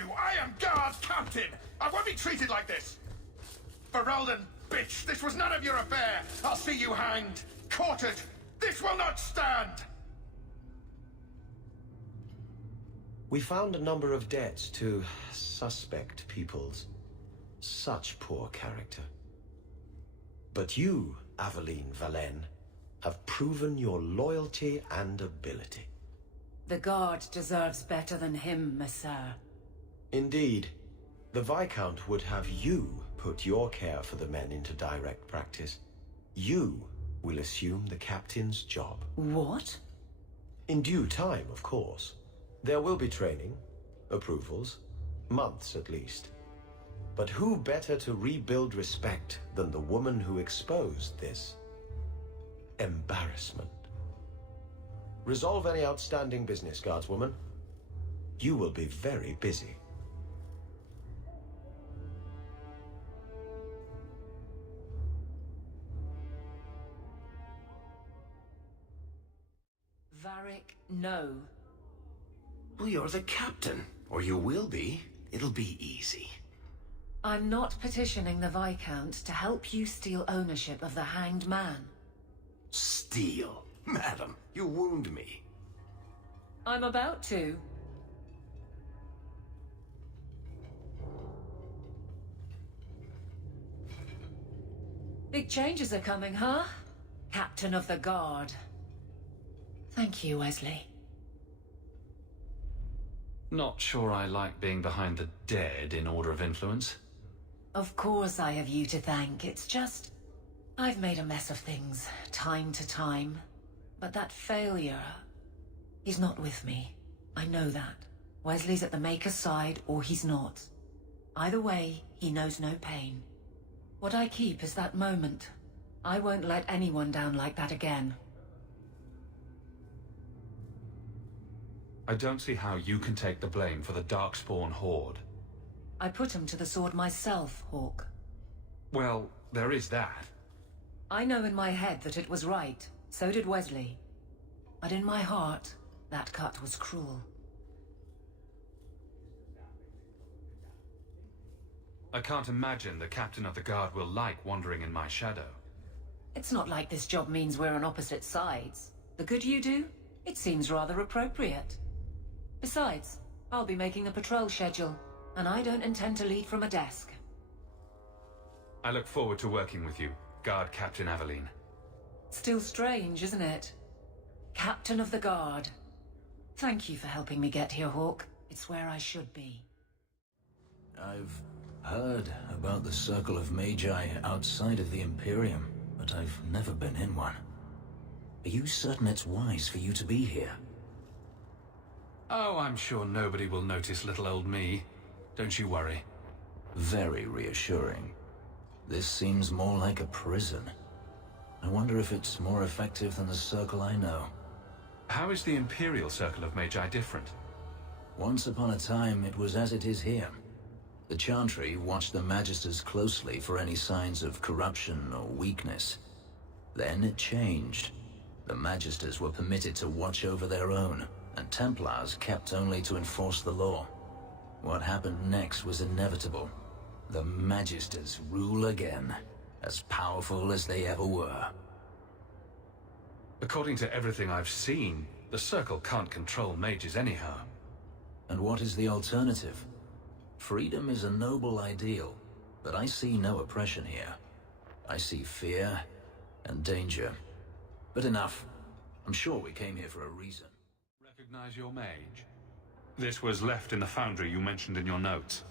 you, I am guard captain! I won't be treated like this! Ferelden, bitch, this was none of your affair! I'll see you hanged, quartered! This will not stand! We found a number of debts to suspect peoples. Such poor character. But you, Aveline Valen, have proven your loyalty and ability. The Guard deserves better than him, Messere. Indeed. The Viscount would have you put your care for the men into direct practice. You will assume the captain's job. What? In due time, of course. There will be training, approvals, months at least. But who better to rebuild respect than the woman who exposed this embarrassment? Resolve any outstanding business, guardswoman. You will be very busy. Varric, no. Well, you're the captain. Or you will be. It'll be easy. I'm not petitioning the Viscount to help you steal ownership of the Hanged Man. Steal? Madam, you wound me. I'm about to. Big changes are coming, huh? Captain of the Guard. Thank you, Wesley. Not sure I like being behind the dead in order of influence. Of course I have you to thank. It's just... I've made a mess of things, time to time. But that failure... He's not with me. I know that. Wesley's at the Maker's side, or he's not. Either way, he knows no pain. What I keep is that moment. I won't let anyone down like that again. I don't see how you can take the blame for the Darkspawn Horde. I put him to the sword myself, Hawke. Well, there is that. I know in my head that it was right. So did Wesley. But in my heart, that cut was cruel. I can't imagine the Captain of the Guard will like wandering in my shadow. It's not like this job means we're on opposite sides. The good you do, it seems rather appropriate. Besides, I'll be making a patrol schedule, and I don't intend to lead from a desk. I look forward to working with you, Guard Captain Aveline. Still strange, isn't it? Captain of the Guard. Thank you for helping me get here, Hawke. It's where I should be. I've heard about the Circle of Magi outside of the Imperium, but I've never been in one. Are you certain it's wise for you to be here? Oh, I'm sure nobody will notice little old me. Don't you worry. Very reassuring. This seems more like a prison. I wonder if it's more effective than the Circle I know. How is the Imperial Circle of Magi different? Once upon a time, it was as it is here. The Chantry watched the Magisters closely for any signs of corruption or weakness. Then it changed. The Magisters were permitted to watch over their own, and Templars kept only to enforce the law. What happened next was inevitable. The Magisters rule again, as powerful as they ever were. According to everything I've seen, the Circle can't control mages anyhow. And what is the alternative? Freedom is a noble ideal, but I see no oppression here. I see fear and danger. But enough. I'm sure we came here for a reason. Recognize your mage? This was left in the foundry you mentioned in your notes.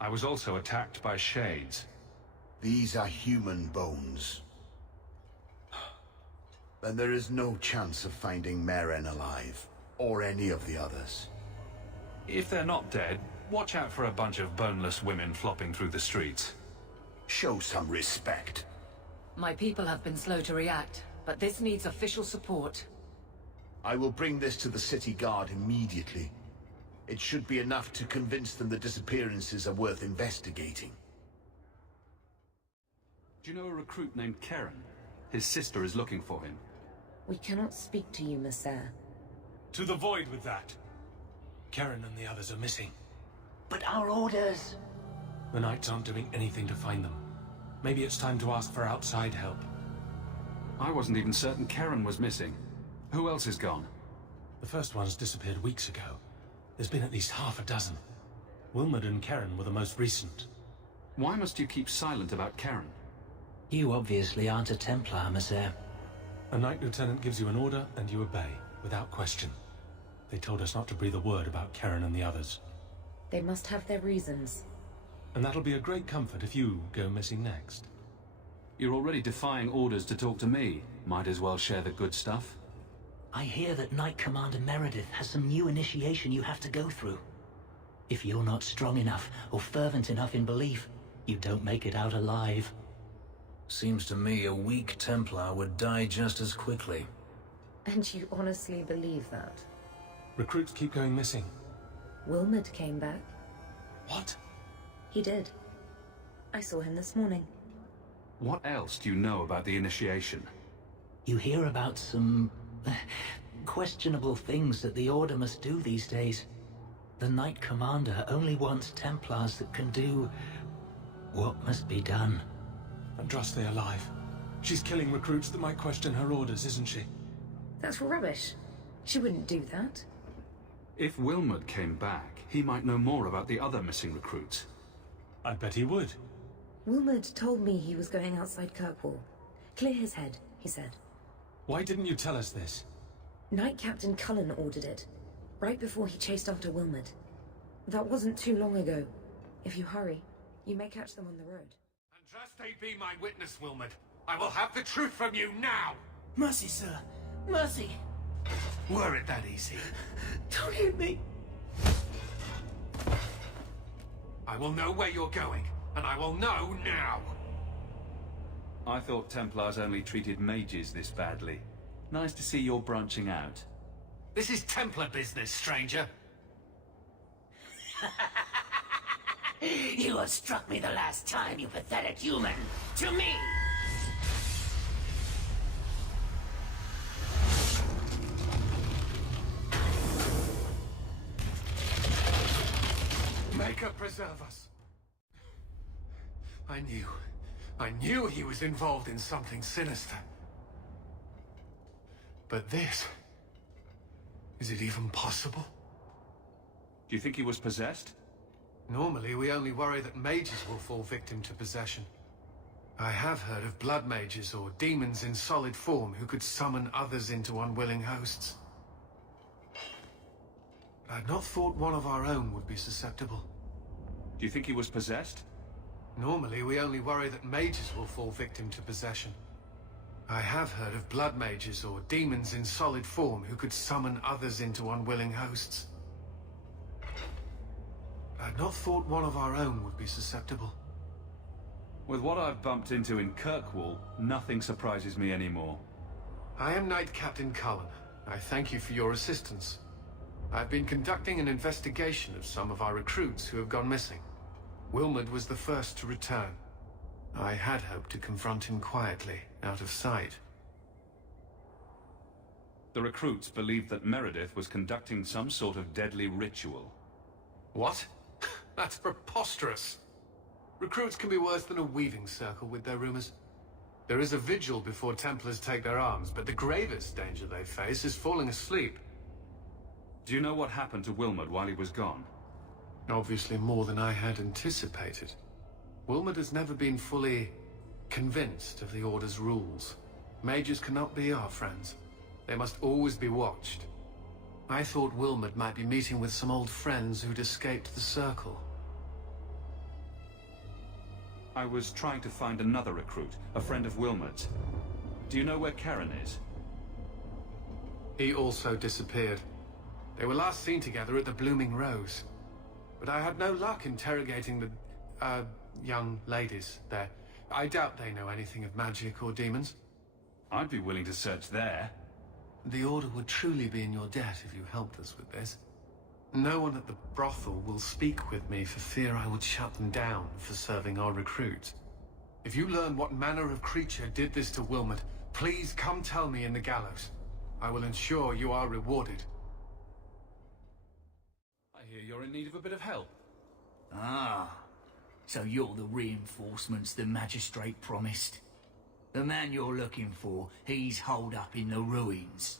I was also attacked by shades. These are human bones. Then there is no chance of finding Meren alive, or any of the others. If they're not dead, watch out for a bunch of boneless women flopping through the streets. Show some respect. My people have been slow to react, but this needs official support. I will bring this to the city guard immediately. It should be enough to convince them the disappearances are worth investigating. Do you know a recruit named Keren? His sister is looking for him. We cannot speak to you, Messere. To the void with that. Keren and the others are missing. But our orders... The Knights aren't doing anything to find them. Maybe it's time to ask for outside help. I wasn't even certain Karen was missing. Who else is gone? The first one's disappeared weeks ago. There's been at least half a dozen. Wilmot and Karen were the most recent. Why must you keep silent about Karen? You obviously aren't a Templar, Monsieur. A Knight Lieutenant gives you an order and you obey, without question. They told us not to breathe a word about Karen and the others. They must have their reasons. And that'll be a great comfort if you go missing next. You're already defying orders to talk to me. Might as well share the good stuff. I hear that Knight Commander Meredith has some new initiation you have to go through. If you're not strong enough or fervent enough in belief, you don't make it out alive. Seems to me a weak Templar would die just as quickly. And you honestly believe that? Recruits keep going missing. Wilmot came back. What? He did. I saw him this morning. What else do you know about the initiation? You hear about some... questionable things that the Order must do these days. The Knight Commander only wants Templars that can do... what must be done. Andraste alive. She's killing recruits that might question her orders, isn't she? That's rubbish. She wouldn't do that. If Wilmot came back, he might know more about the other missing recruits. I bet he would. Wilmot told me he was going outside Kirkwall. Clear his head, he said. Why didn't you tell us this? Knight Captain Cullen ordered it, right before he chased after Wilmot. That wasn't too long ago. If you hurry, you may catch them on the road. Andraste be my witness, Wilmot. I will have the truth from you now! Mercy, sir. Mercy. Were it that easy? Don't hit me. I will know where you're going, and I will know now! I thought Templars only treated mages this badly. Nice to see you're branching out. This is Templar business, stranger. You have struck me the last time, you pathetic human. To me! Maker preserve us. I knew he was involved in something sinister. But this... is it even possible? Do you think he was possessed? Normally, we only worry that mages will fall victim to possession. I have heard of blood mages or demons in solid form who could summon others into unwilling hosts. But I'd not thought one of our own would be susceptible. Do you think he was possessed? Normally, we only worry that mages will fall victim to possession. I have heard of blood mages or demons in solid form who could summon others into unwilling hosts. But I'd not thought one of our own would be susceptible. With what I've bumped into in Kirkwall, nothing surprises me anymore. I am Knight Captain Cullen. I thank you for your assistance. I've been conducting an investigation of some of our recruits who have gone missing. Wilmot was the first to return. I had hoped to confront him quietly, out of sight. The recruits believed that Meredith was conducting some sort of deadly ritual. What? That's preposterous. Recruits can be worse than a weaving circle with their rumors. There is a vigil before Templars take their arms, but the gravest danger they face is falling asleep. Do you know what happened to Wilmot while he was gone? Obviously more than I had anticipated. Wilmot has never been fully convinced of the Order's rules. Mages cannot be our friends. They must always be watched. I thought Wilmot might be meeting with some old friends who'd escaped the Circle. I was trying to find another recruit, a friend of Wilmot's. Do you know where Karen is? He also disappeared. They were last seen together at the Blooming Rose. But I had no luck interrogating the, young ladies there. I doubt they know anything of magic or demons. I'd be willing to search there. The Order would truly be in your debt if you helped us with this. No one at the brothel will speak with me for fear I would shut them down for serving our recruits. If you learn what manner of creature did this to Wilmot, please come tell me in the gallows. I will ensure you are rewarded. I hear you're in need of a bit of help. Ah, so you're the reinforcements the magistrate promised. The man you're looking for, he's holed up in the ruins.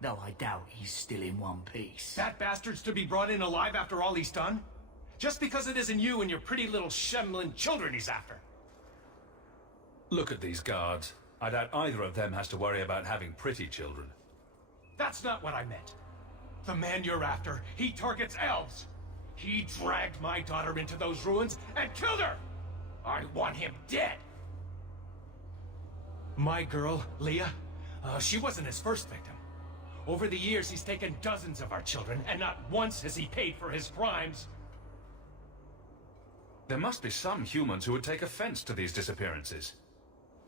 Though I doubt he's still in one piece. That bastard's to be brought in alive after all he's done? Just because it isn't you and your pretty little Shemlin children he's after. Look at these guards. I doubt either of them has to worry about having pretty children. That's not what I meant. The man you're after, he targets elves. He dragged my daughter into those ruins and killed her! I want him dead! My girl, Leah, she wasn't his first victim. Over the years, he's taken dozens of our children, and not once has he paid for his crimes. There must be some humans who would take offense to these disappearances.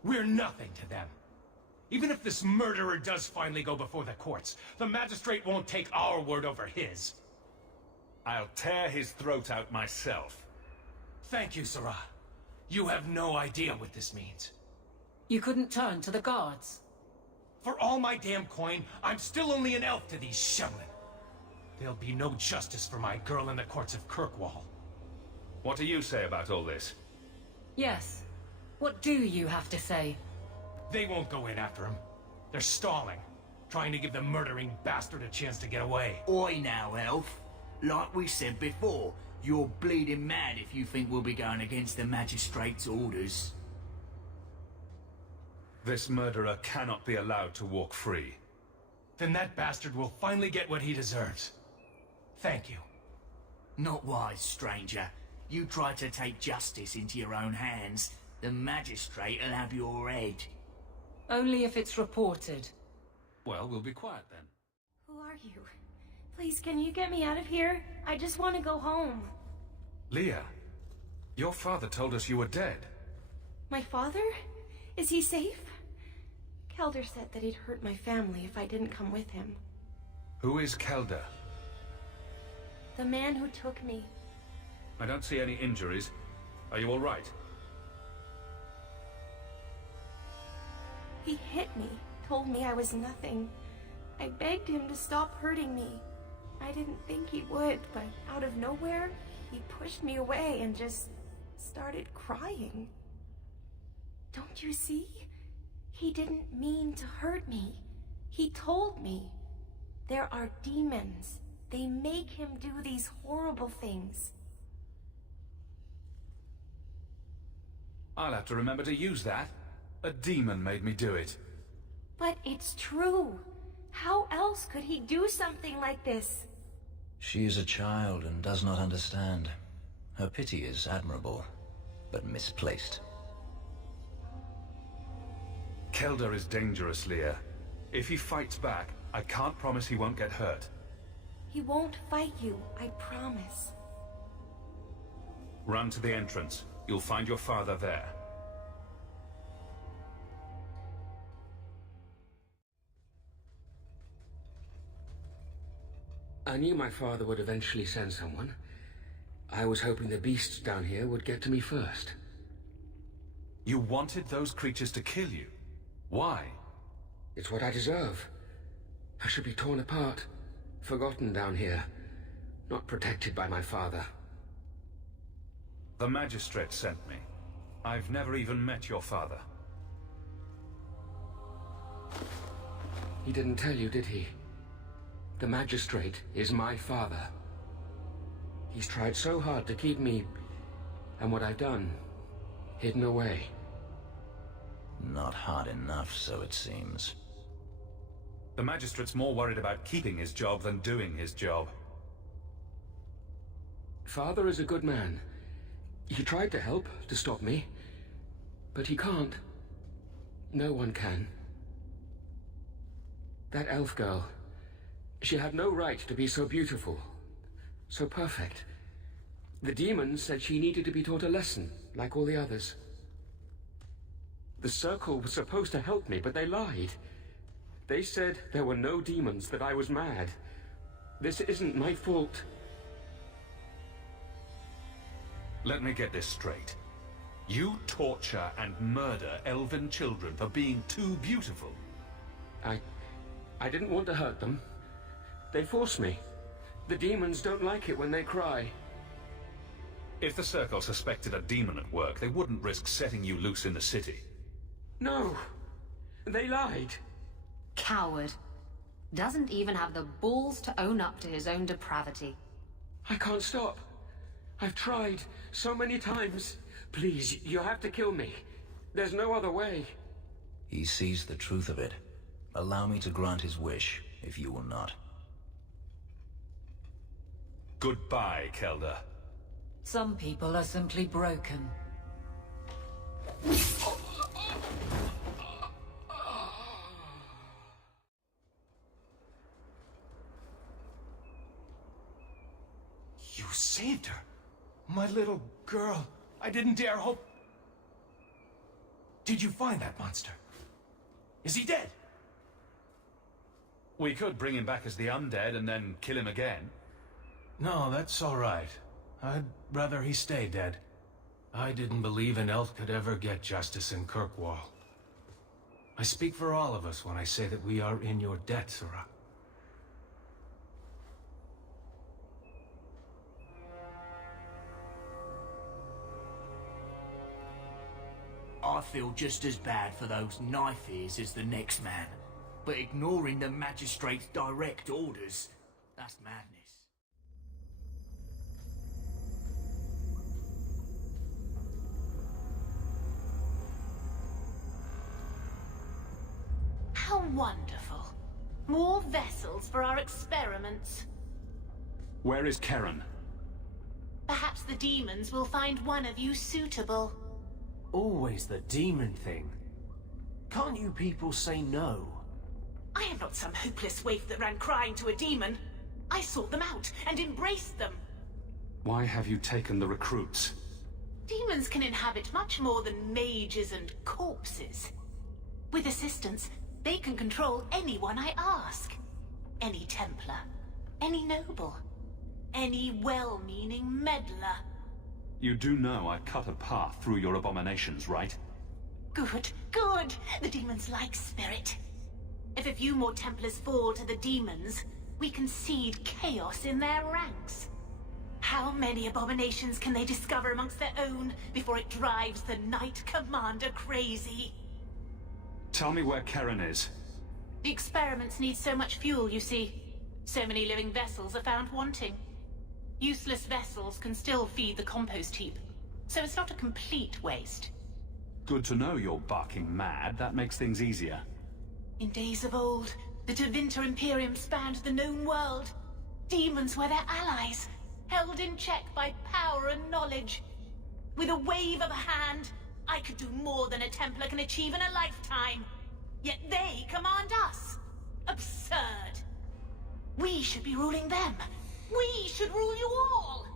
We're nothing to them. Even if this murderer does finally go before the courts, the magistrate won't take our word over his. I'll tear his throat out myself. Thank you, Sarah. You have no idea what this means. You couldn't turn to the guards. For all my damn coin, I'm still only an elf to these Shemlin. There'll be no justice for my girl in the courts of Kirkwall. What do you say about all this? Yes. What do you have to say? They won't go in after him. They're stalling, trying to give the murdering bastard a chance to get away. Oi now, elf. Like we said before, you're bleeding mad if you think we'll be going against the magistrate's orders. This murderer cannot be allowed to walk free. Then that bastard will finally get what he deserves. Thank you. Not wise, stranger. You try to take justice into your own hands, the magistrate'll have your head. Only if it's reported. Well, we'll be quiet then. Who are you? Please, can you get me out of here? I just want to go home. Leah, your father told us you were dead. My father? Is he safe? Kelder said that he'd hurt my family if I didn't come with him. Who is Kelder? The man who took me. I don't see any injuries. Are you all right? He hit me, told me I was nothing. I begged him to stop hurting me. I didn't think he would, but out of nowhere, he pushed me away and just started crying. Don't you see? He didn't mean to hurt me. He told me. There are demons. They make him do these horrible things. I'll have to remember to use that. A demon made me do it. But it's true. How else could he do something like this? She is a child and does not understand. Her pity is admirable, but misplaced. Kelder is dangerous, Leah. If he fights back, I can't promise he won't get hurt. He won't fight you, I promise. Run to the entrance. You'll find your father there. I knew my father would eventually send someone. I was hoping the beasts down here would get to me first. You wanted those creatures to kill you? Why? It's what I deserve. I should be torn apart, forgotten down here, not protected by my father. The magistrate sent me. I've never even met your father. He didn't tell you, did he? The magistrate is my father. He's tried so hard to keep me, and what I've done, hidden away. Not hard enough, so it seems. The magistrate's more worried about keeping his job than doing his job. Father is a good man. He tried to help, to stop me, but he can't. No one can. That elf girl, she had no right to be so beautiful, so perfect. The demons said she needed to be taught a lesson, like all the others. The Circle was supposed to help me, but they lied. They said there were no demons, that I was mad. This isn't my fault. Let me get this straight. You torture and murder elven children for being too beautiful. I didn't want to hurt them. They forced me. The demons don't like it when they cry. If the Circle suspected a demon at work, they wouldn't risk setting you loose in the city. No! They lied! Coward. Doesn't even have the balls to own up to his own depravity. I can't stop. I've tried so many times. Please, you have to kill me. There's no other way. He sees the truth of it. Allow me to grant his wish, if you will not. Goodbye, Kelda. Some people are simply broken. You saved her. My little girl. I didn't dare hope... Did you find that monster? Is he dead? We could bring him back as the undead and then kill him again. No, that's all right. I'd rather he stay dead. I didn't believe an elf could ever get justice in Kirkwall. I speak for all of us when I say that we are in your debt, Sirrah. I feel just as bad for those knife ears as the next man. But ignoring the magistrate's direct orders, that's madness. How wonderful. More vessels for our experiments. Where is Karen? Perhaps the demons will find one of you suitable. Always the demon thing. Can't you people say no? I am not some hopeless waif that ran crying to a demon. I sought them out and embraced them. Why have you taken the recruits? Demons can inhabit much more than mages and corpses. With assistance, they can control anyone I ask. Any Templar, any noble, any well-meaning meddler. You do know I cut a path through your abominations, right? Good, good. The demons like spirit. If a few more Templars fall to the demons, we can seed chaos in their ranks. How many abominations can they discover amongst their own before it drives the Knight Commander crazy? Tell me where Karen is. The experiments need so much fuel, you see. So many living vessels are found wanting. Useless vessels can still feed the compost heap, so it's not a complete waste. Good to know you're barking mad. That makes things easier. In days of old, the Tevinter Imperium spanned the known world. Demons were their allies, held in check by power and knowledge. With a wave of a hand, I could do more than a Templar can achieve in a lifetime. Yet they command us. Absurd. We should be ruling them. We should rule you all.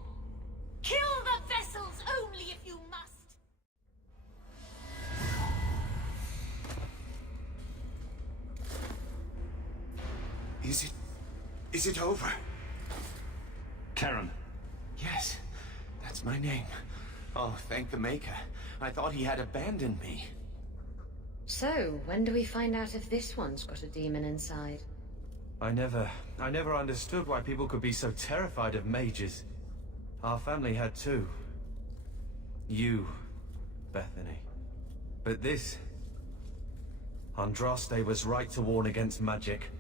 Kill the vessels only if you must. Is it over? Karen. Yes, that's my name. Oh, thank the Maker. I thought he had abandoned me. So, when do we find out if this one's got a demon inside? I never understood why people could be so terrified of mages. Our family had too. You, Bethany. But this... Andraste was right to warn against magic.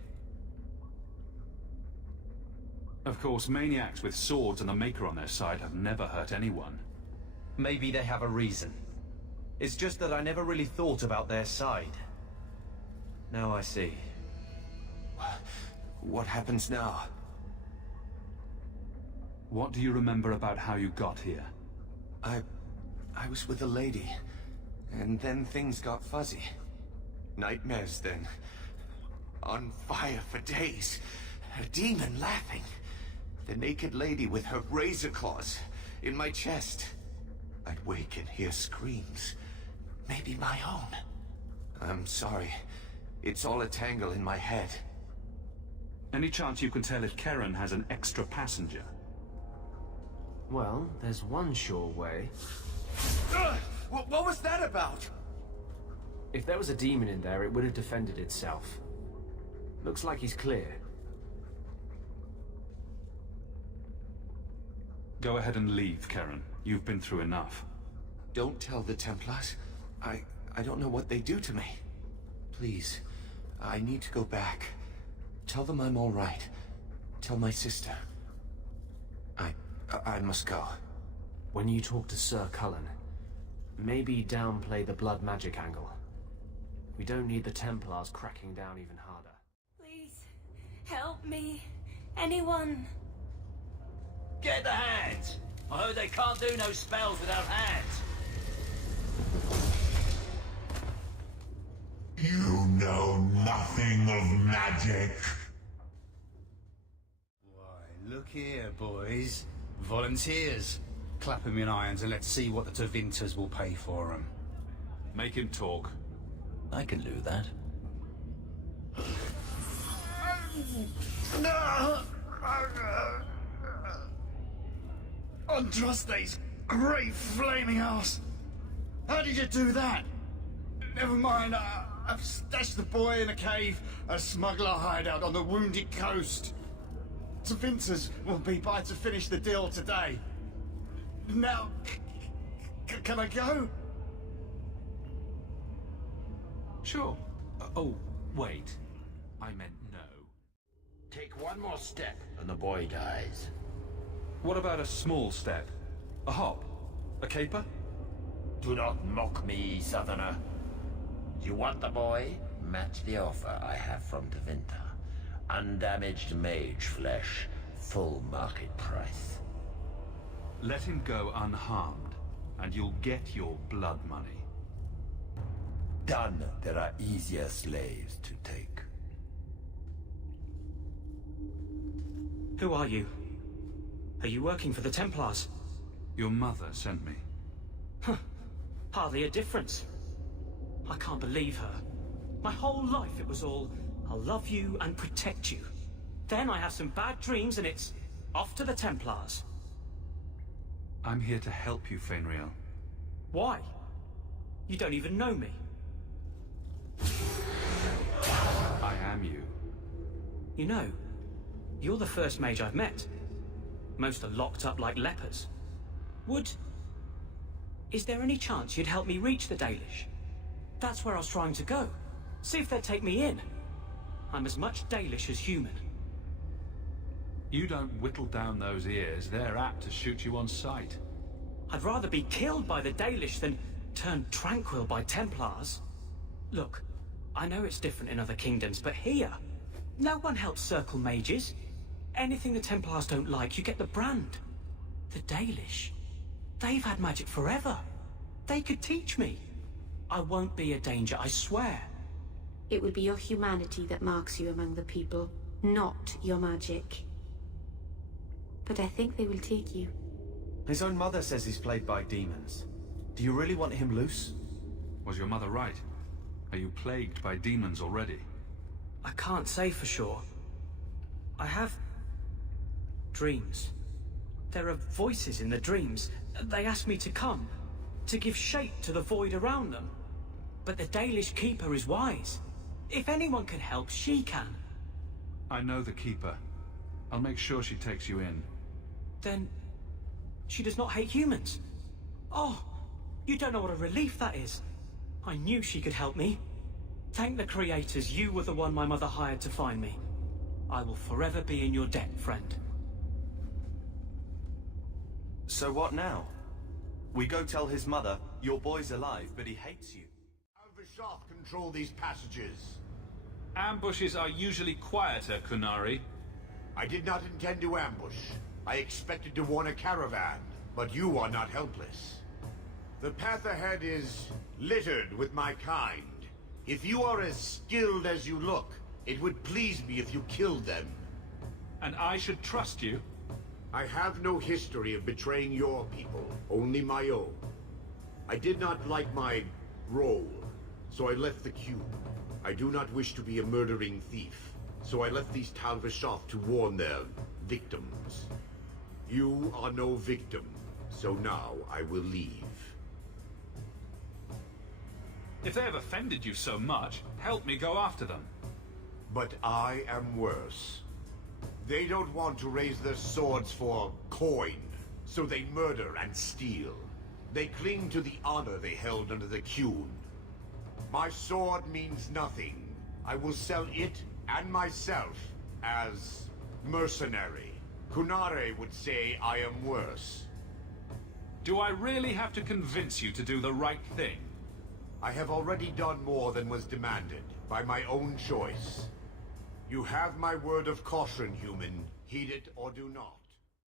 Of course, maniacs with swords and the Maker on their side have never hurt anyone. Maybe they have a reason. It's just that I never really thought about their side. Now I see. What happens now? What do you remember about how you got here? I was with a lady, and then things got fuzzy. Nightmares then. On fire for days. A demon laughing. The naked lady with her razor claws in my chest. I'd wake and hear screams. Maybe my own. I'm sorry. It's all a tangle in my head. Any chance you can tell if Karen has an extra passenger? Well, there's one sure way. What was that about? If there was a demon in there, it would have defended itself. Looks like he's clear. Go ahead and leave, Karen. You've been through enough. Don't tell the Templars. I don't know what they do to me. Please, I need to go back. Tell them I'm all right. Tell my sister. I must go. When you talk to Sir Cullen, maybe downplay the blood magic angle. We don't need the Templars cracking down even harder. Please, help me. Anyone. Get the hands! I heard they can't do no spells without hands. You know nothing of magic. Why, look here, boys. Volunteers. Clap 'em in irons and let's see what the Tevinters will pay for 'em. Make him talk. I can do that. Andraste's great flaming ass! How did you do that? Never mind, I've stashed the boy in a cave, a smuggler hideout on the Wounded Coast. Tevinters will be by to finish the deal today. Now, can I go? Sure. Oh, wait. I meant no. Take one more step and the boy dies. What about a small step? A hop? A caper? Do not mock me, Southerner. You want the boy? Match the offer I have from Tevinter. Undamaged mage flesh, full market price. Let him go unharmed, and you'll get your blood money. Done. There are easier slaves to take. Who are you? Are you working for the Templars? Your mother sent me. Huh. Hardly a difference. I can't believe her. My whole life it was all, I'll love you and protect you. Then I have some bad dreams and it's off to the Templars. I'm here to help you, Fenriel. Why? You don't even know me. I am you. You know, you're the first mage I've met. Most are locked up like lepers. Is there any chance you'd help me reach the Dalish? That's where I was trying to go. See if they'd take me in. I'm as much Dalish as human. You don't whittle down those ears. They're apt to shoot you on sight. I'd rather be killed by the Dalish than turned tranquil by Templars. Look, I know it's different in other kingdoms, but here, no one helps circle mages. Anything the Templars don't like, you get the brand. The Dalish, they've had magic forever. They could teach me. I won't be a danger, I swear. It will be your humanity that marks you among the people, not your magic. But I think they will take you. His own mother says he's plagued by demons. Do you really want him loose? Was your mother right? Are you plagued by demons already? I can't say for sure. I have dreams. There are voices in the dreams. They ask me to come, to give shape to the void around them. But the Dalish Keeper is wise. If anyone can help, she can. I know the Keeper. I'll make sure she takes you in. Then she does not hate humans. Oh, you don't know what a relief that is. I knew she could help me. Thank the creators, you were the one my mother hired to find me. I will forever be in your debt, friend. So what now? We go tell his mother, your boy's alive, but he hates you. How Vishoth control these passages? Ambushes are usually quieter, Kunari. I did not intend to ambush. I expected to warn a caravan, but you are not helpless. The path ahead is littered with my kind. If you are as skilled as you look, it would please me if you killed them. And I should trust you? I have no history of betraying your people, only my own. I did not like my role, so I left the cube. I do not wish to be a murdering thief, so I left these Tal Vishoth to warn their victims. You are no victim, so now I will leave. If they have offended you so much, help me go after them. But I am worse. They don't want to raise their swords for coin. So they murder and steal. They cling to the honor they held under the Qun. My sword means nothing. I will sell it and myself as mercenary. Kunare would say I am worse. Do I really have to convince you to do the right thing? I have already done more than was demanded, by my own choice. You have my word of caution, human. Heed it or do not.